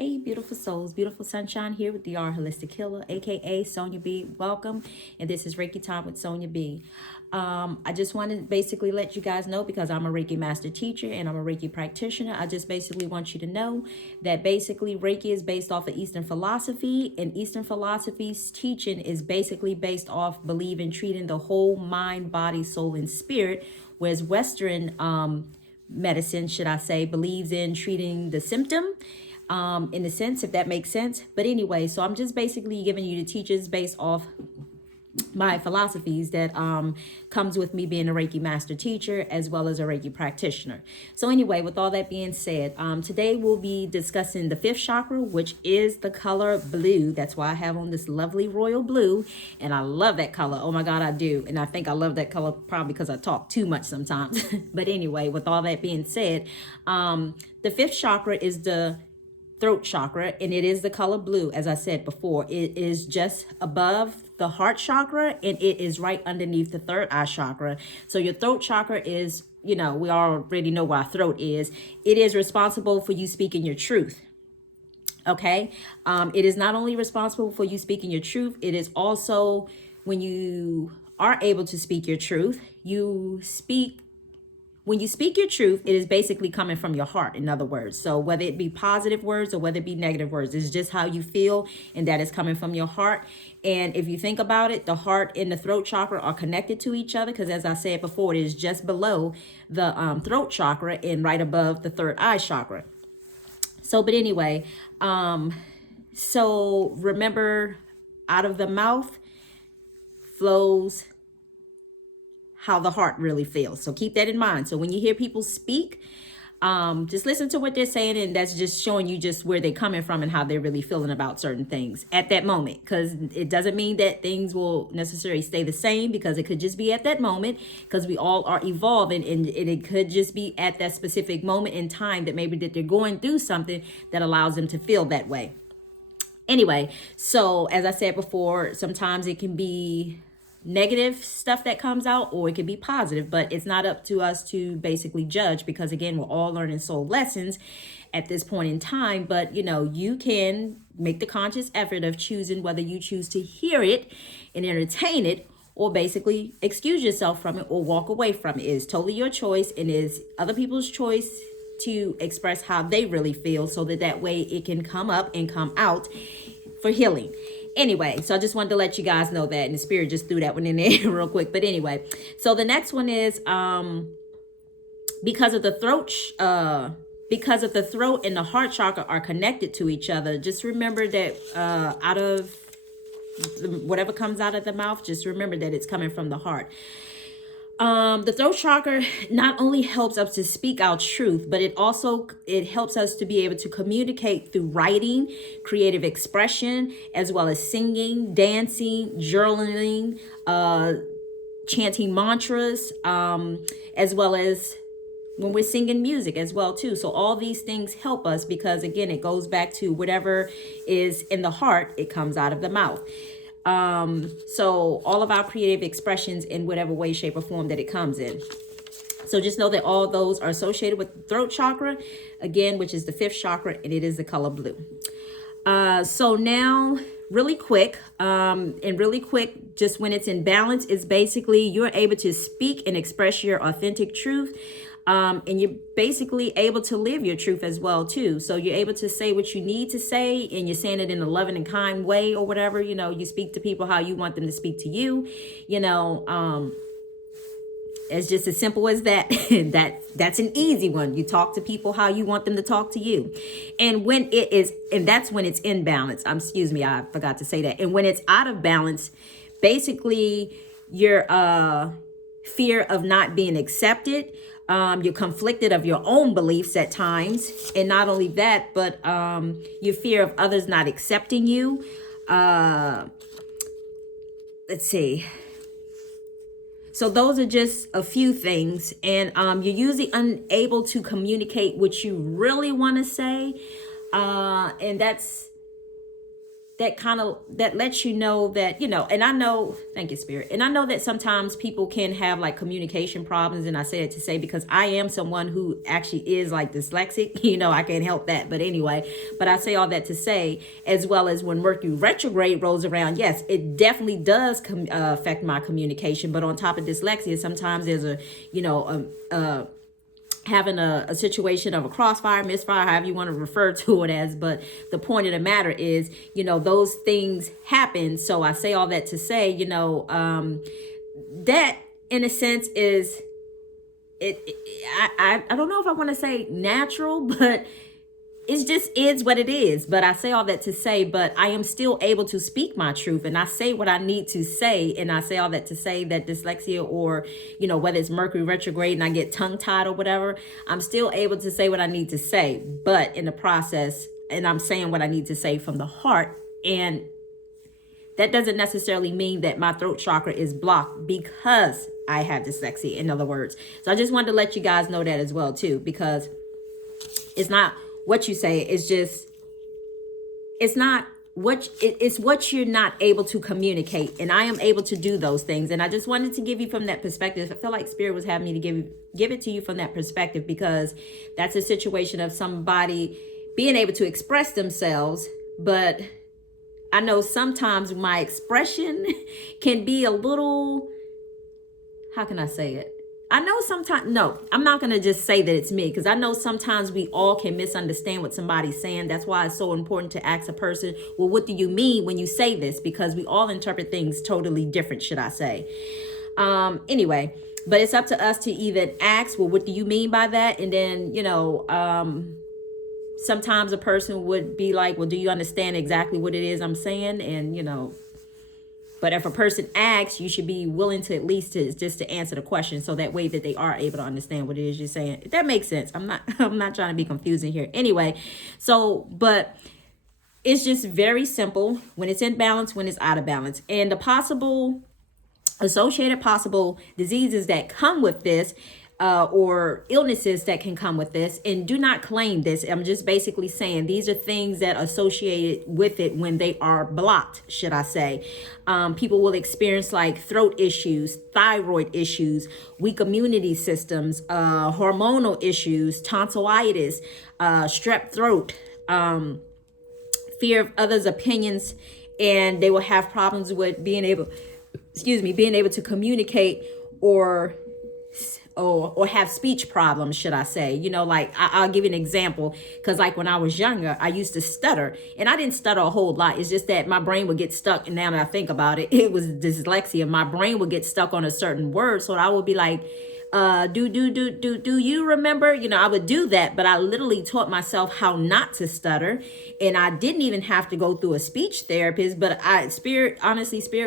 Hey, beautiful souls, beautiful sunshine here with the R Holistic Healer, aka Sonya B. Welcome, and this is Reiki Time with Sonya B. I just want to basically let you guys know, because I'm a Reiki master teacher and I'm a Reiki practitioner. I just basically want you to know that basically Reiki is based off of Eastern philosophy, and Eastern philosophy's teaching is basically based off believing treating the whole mind, body, soul, and spirit, whereas Western medicine, should I say, believes in treating the symptom, in a sense, if that makes sense. But anyway, so I'm just basically giving you the teachers based off my philosophies that comes with me being a Reiki master teacher as well as a Reiki practitioner. So anyway, with all that being said, today we'll be discussing the fifth chakra, which is the color blue. That's why I have on this lovely royal blue, and I love that color. Oh my God, I do. And I think I love that color probably because I talk too much sometimes. But anyway, with all that being said, the fifth chakra is the throat chakra, and it is the color blue. As I said before, it is just above the heart chakra, and it is right underneath the third eye chakra. So your throat chakra is, we already know what our throat is. It is responsible for you speaking your truth. Okay. It is not only responsible for you speaking your truth, it is also, when you are able to speak your truth, when you speak your truth, it is basically coming from your heart, in other words. So whether it be positive words or whether it be negative words, it's just how you feel, and that is coming from your heart. And if you think about it, the heart and the throat chakra are connected to each other, because as I said before, it is just below the throat chakra and right above the third eye chakra. So, but anyway, so remember, out of the mouth flows how the heart really feels. So keep that in mind. So when you hear people speak, just listen to what they're saying, and that's just showing you just where they're coming from and how they're really feeling about certain things at that moment. Because it doesn't mean that things will necessarily stay the same, because it could just be at that moment, because we all are evolving, and it could just be at that specific moment in time that maybe that they're going through something that allows them to feel that way. Anyway, so as I said before, sometimes it can be negative stuff that comes out, or it could be positive, but it's not up to us to basically judge, because again, we're all learning soul lessons at this point in time. But you can make the conscious effort of choosing whether you choose to hear it and entertain it, or basically excuse yourself from it or walk away from it. It is totally your choice, and it is other people's choice to express how they really feel, so that way it can come up and come out for healing. Anyway, so I just wanted to let you guys know that, and the spirit just threw that one in there real quick. But anyway, so the next one is because of the throat and the heart chakra are connected to each other. Just remember that out of whatever comes out of the mouth, just remember that it's coming from the heart. The throat chakra not only helps us to speak our truth, but it helps us to be able to communicate through writing, creative expression, as well as singing, dancing, journaling, chanting mantras, as well as when we're singing music as well too. So all these things help us, because again, it goes back to whatever is in the heart, it comes out of the mouth. So all of our creative expressions in whatever way, shape, or form that it comes in. So just know that all those are associated with the throat chakra, again, which is the fifth chakra, and it is the color blue. So now really quick, just when it's in balance, it's basically you're able to speak and express your authentic truth. And you're basically able to live your truth as well too. So you're able to say what you need to say, and you're saying it in a loving and kind way, or whatever. You speak to people how you want them to speak to you. It's just as simple as that. That's an easy one. You talk to people how you want them to talk to you. And that's when it's in balance. I forgot to say that. And when it's out of balance, basically your fear of not being accepted. You're conflicted of your own beliefs at times. And not only that, but your fear of others not accepting you. Let's see. So those are just a few things. And you're usually unable to communicate what you really want to say. And that's that lets you know that, and I know, thank you, Spirit. And I know that sometimes people can have like communication problems. And I say it to say, because I am someone who actually is like dyslexic, I can't help that. But anyway, but I say all that to say, as well as when Mercury retrograde rolls around, yes, it definitely does affect my communication. But on top of dyslexia, sometimes there's having a situation of a crossfire, misfire, however you want to refer to it as. But the point of the matter is, those things happen. So I say all that to say, that in a sense is I don't know if I want to say natural, but it just is what it is. But I say all that to say, but I am still able to speak my truth, and I say what I need to say. And I say all that to say that dyslexia, or, whether it's Mercury retrograde and I get tongue tied or whatever, I'm still able to say what I need to say. But in the process, and I'm saying what I need to say from the heart. And that doesn't necessarily mean that my throat chakra is blocked because I have dyslexia, in other words. So I just wanted to let you guys know that as well, too, because it's not what you say, it's what you're not able to communicate. And I am able to do those things. And I just wanted to give you from that perspective. I feel like Spirit was having me to give it to you from that perspective, because that's a situation of somebody being able to express themselves. But I know sometimes my expression can be a little, how can I say it? I know sometimes, no, I'm not going to just say that it's me, because I know sometimes we all can misunderstand what somebody's saying. That's why it's so important to ask a person, well, what do you mean when you say this? Because we all interpret things totally different, should I say. Anyway, but it's up to us to even ask, well, what do you mean by that? And then, sometimes a person would be like, well, do you understand exactly what it is I'm saying? And, but if a person asks, you should be willing to at least to answer the question, so that way that they are able to understand what it is you're saying. If that makes sense. I'm not trying to be confusing here. Anyway, but it's just very simple when it's in balance, when it's out of balance. And the associated possible diseases that come with this, or illnesses that can come with this. And do not claim this. I'm just basically saying these are things that are associated with it when they are blocked, should I say. People will experience like throat issues, thyroid issues, weak immunity systems, hormonal issues, tonsillitis, strep throat, fear of others' opinions, and they will have problems with being able to communicate or have speech problems, should I say. Like I'll give you an example, because like when I was younger, I used to stutter, and I didn't stutter a whole lot. It's just that my brain would get stuck. And now that I think about it, it was dyslexia. My brain would get stuck on a certain word. So I would be like, do you remember? I would do that, but I literally taught myself how not to stutter. And I didn't even have to go through a speech therapist, but Spirit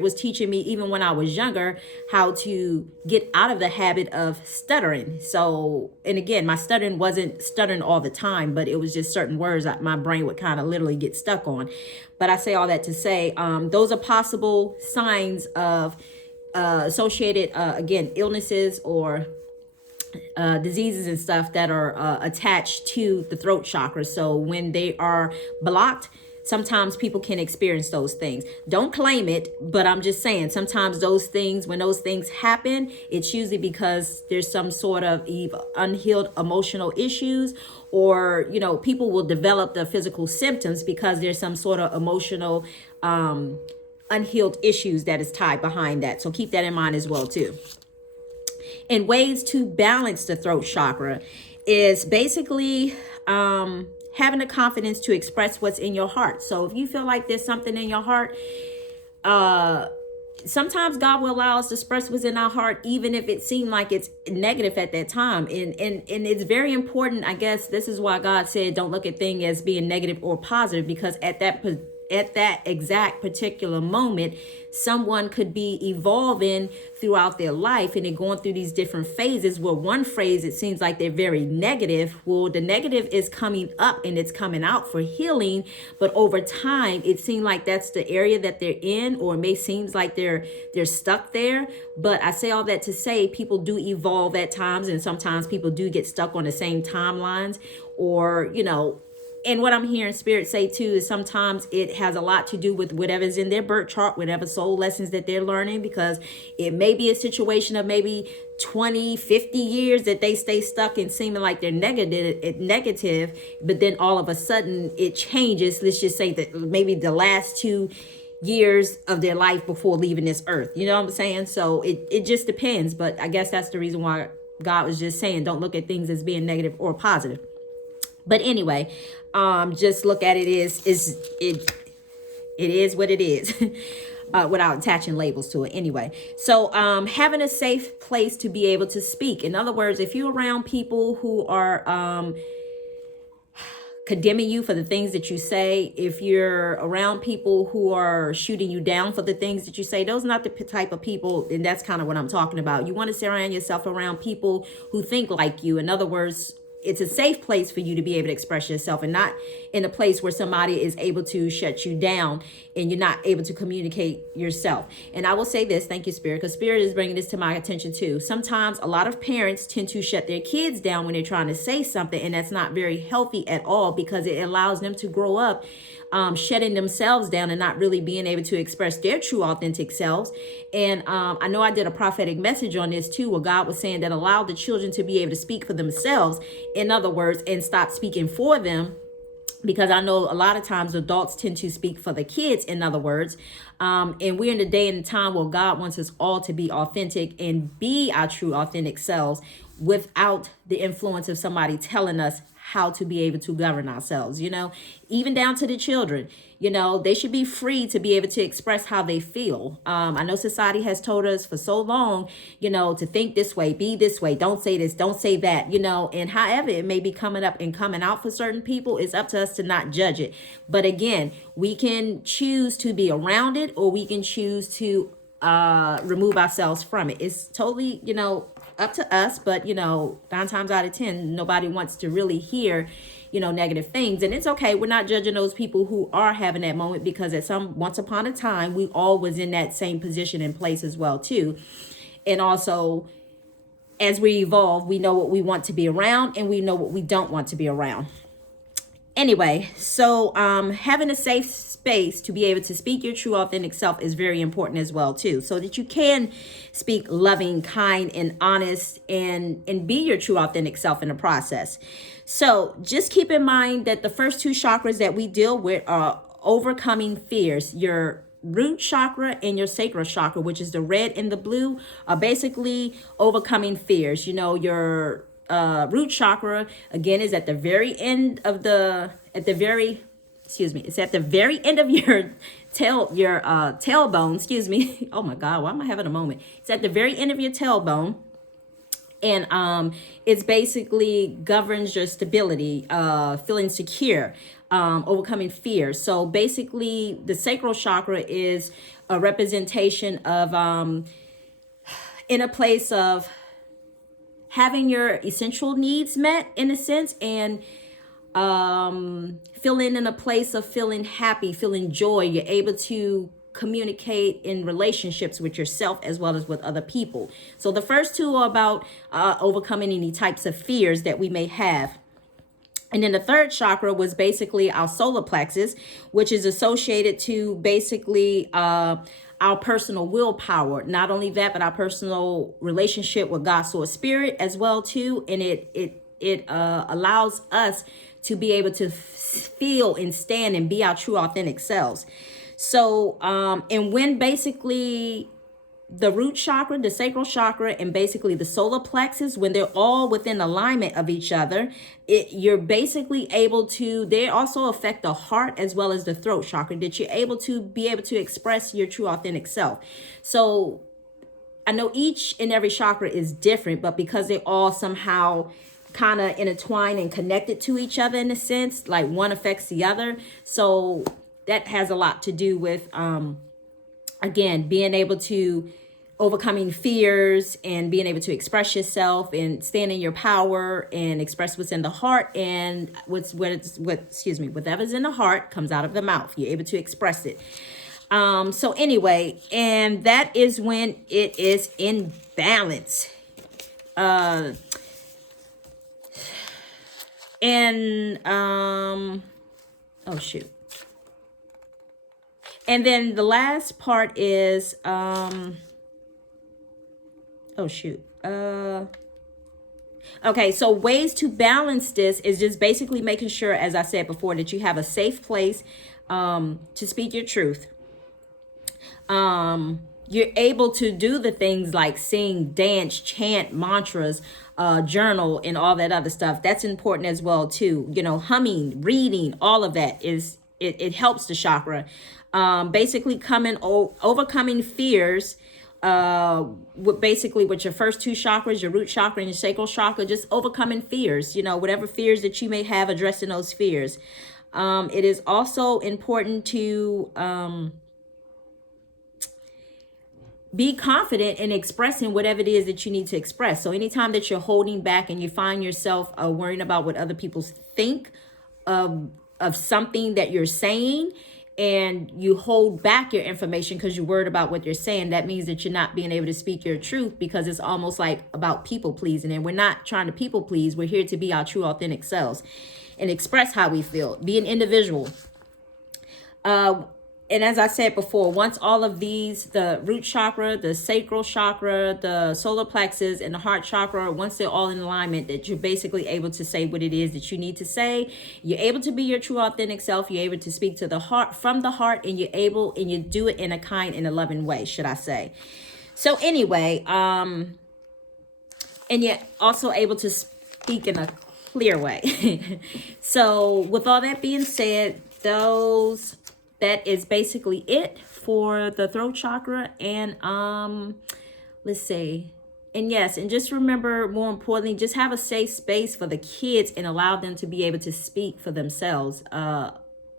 was teaching me even when I was younger how to get out of the habit of stuttering. So, and again, my stuttering wasn't stuttering all the time, but it was just certain words that my brain would kind of literally get stuck on. But I say all that to say, those are possible signs of associated, again, illnesses or diseases and stuff that are attached to the throat chakra. So when they are blocked, sometimes people can experience those things. Don't claim it, but I'm just saying sometimes when those things happen, it's usually because there's some sort of unhealed emotional issues, or, people will develop the physical symptoms because there's some sort of emotional unhealed issues that is tied behind that. So keep that in mind as well too. And ways to balance the throat chakra is basically having the confidence to express what's in your heart. So if you feel like there's something in your heart, sometimes God will allow us to express what's in our heart, even if it seemed like it's negative at that time. And it's very important. I guess this is why God said, don't look at things as being negative or positive, because at that exact particular moment, someone could be evolving throughout their life, and they're going through these different phases where one phase, it seems like they're very negative. Well, the negative is coming up and it's coming out for healing. But over time, it seems like that's the area that they're in, or it may seems like they're stuck there. But I say all that to say people do evolve at times, and sometimes people do get stuck on the same timelines, or, And what I'm hearing Spirit say too is sometimes it has a lot to do with whatever's in their birth chart, whatever soul lessons that they're learning, because it may be a situation of maybe 20, 50 years that they stay stuck and seeming like they're negative, but then all of a sudden it changes. Let's just say that maybe the last 2 years of their life before leaving this earth. You know what I'm saying? So it just depends. But I guess that's the reason why God was just saying, don't look at things as being negative or positive. But anyway, just look at it is what it is. Without attaching labels to it anyway. So having a safe place to be able to speak. In other words, if you're around people who are condemning you for the things that you say, if you're around people who are shooting you down for the things that you say, those are not the type of people, and that's kind of what I'm talking about. You want to surround yourself around people who think like you. In other words, it's a safe place for you to be able to express yourself, and not in a place where somebody is able to shut you down and you're not able to communicate yourself. And I will say this, thank you, Spirit, because Spirit is bringing this to my attention too. Sometimes a lot of parents tend to shut their kids down when they're trying to say something, and that's not very healthy at all, because it allows them to grow up shutting themselves down and not really being able to express their true authentic selves. And I know I did a prophetic message on this too, where God was saying that allow the children to be able to speak for themselves, in other words, and stop speaking for them. Because I know a lot of times adults tend to speak for the kids, in other words. And we're in a day and time where God wants us all to be authentic and be our true authentic selves without the influence of somebody telling us how to be able to govern ourselves, you know, even down to the children. You know, they should be free to be able to express how they feel. I know society has told us for so long, you know, to think this way, be this way, don't say this, don't say that, you know, and however it may be coming up and coming out for certain people, it's up to us to not judge it. But again, we can choose to be around it, or we can choose to remove ourselves from it. It's totally, you know, up to us. But, you know, 9 times out of 10, nobody wants to really hear, you know, negative things. And it's okay. We're not judging those people who are having that moment, because once upon a time, we all was in that same position and place as well too. And also, as we evolve, we know what we want to be around, and we know what we don't want to be around. Anyway, so having a safe space to be able to speak your true authentic self is very important as well too, so that you can speak loving, kind, and honest, and be your true authentic self in the process. So just keep in mind that the first 2 chakras that we deal with are overcoming fears. Your root chakra and your sacral chakra, which is the red and the blue, are basically overcoming fears. You know, your root chakra again is at the very end of it's at the very end of your tailbone, excuse me. Oh my God, why am I having a moment? It's at the very end of your tailbone. And it's basically governs your stability, feeling secure, overcoming fear. So basically the sacral chakra is a representation of in a place of having your essential needs met, in a sense, and feeling in a place of feeling happy, feeling joy. You're able to communicate in relationships with yourself as well as with other people. So the first 2 are about overcoming any types of fears that we may have. And then the third chakra was basically our solar plexus, which is associated to basically our personal willpower. Not only that, but our personal relationship with God, source, spirit as well too. And it allows us to be able to feel and stand and be our true authentic selves. So and when basically the root chakra, the sacral chakra, and basically the solar plexus, when they're all within alignment of each other, you're basically able to, they also affect the heart as well as the throat chakra, that you're able to be able to express your true authentic self. So I know each and every chakra is different, but because they all somehow kind of intertwined and connected to each other in a sense, like one affects the other. So that has a lot to do with, again, being able to overcoming fears and being able to express yourself and stand in your power and express what's in the heart. And whatever's in the heart comes out of the mouth. You're able to express it. So anyway, and that is when it is in balance. And, oh shoot. And then the last part is, oh shoot. Okay, so ways to balance this is just basically making sure, as I said before, that you have a safe place to speak your truth. You're able to do the things like sing, dance, chant, mantras, journal, and all that other stuff. That's important as well too. You know, humming, reading, all of that is it helps the chakra. Basically overcoming fears with your first two chakras, your root chakra and your sacral chakra, just overcoming fears, you know, whatever fears that you may have, addressing those fears. It is also important to be confident in expressing whatever it is that you need to express. So anytime that you're holding back and you find yourself worrying about what other people think of something that you're saying, and you hold back your information because you're worried about what you're saying, that means that you're not being able to speak your truth, because it's almost like about people pleasing. And we're not trying to people please. We're here to be our true authentic selves and express how we feel, be an individual. And as I said before, once all of these, the root chakra, the sacral chakra, the solar plexus, and the heart chakra, once they're all in alignment, that you're basically able to say what it is that you need to say. You're able to be your true authentic self. You're able to speak to the heart, from the heart, and you do it in a kind and a loving way, should I say. So anyway, and you're also able to speak in a clear way. So with all that being said, that is basically it for the throat chakra. And let's see. And yes, and just remember, more importantly, just have a safe space for the kids and allow them to be able to speak for themselves.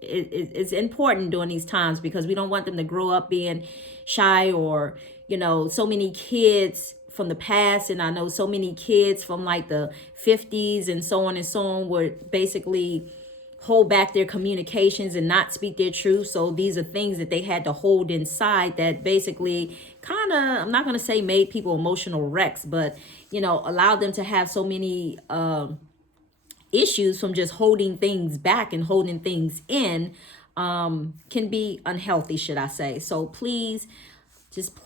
It's important during these times, because we don't want them to grow up being shy, or, you know, so many kids from the past, and I know so many kids from like the 50s and so on would basically hold back their communications and not speak their truth. So these are things that they had to hold inside that basically kind of, I'm not going to say made people emotional wrecks, but, you know, allowed them to have so many issues from just holding things back and holding things in, can be unhealthy, should I say. So please just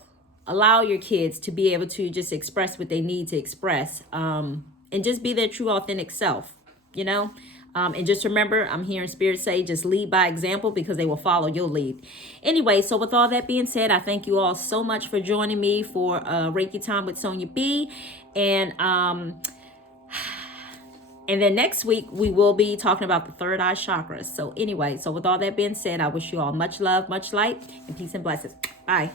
allow your kids to be able to just express what they need to express, and just be their true authentic self, you know. And just remember, I'm hearing Spirit say, just lead by example, because they will follow your lead. Anyway, so with all that being said, I thank you all so much for joining me for Reiki Time with Sonya B. And then next week, we will be talking about the third eye chakra. So anyway, so with all that being said, I wish you all much love, much light, and peace and blessings. Bye.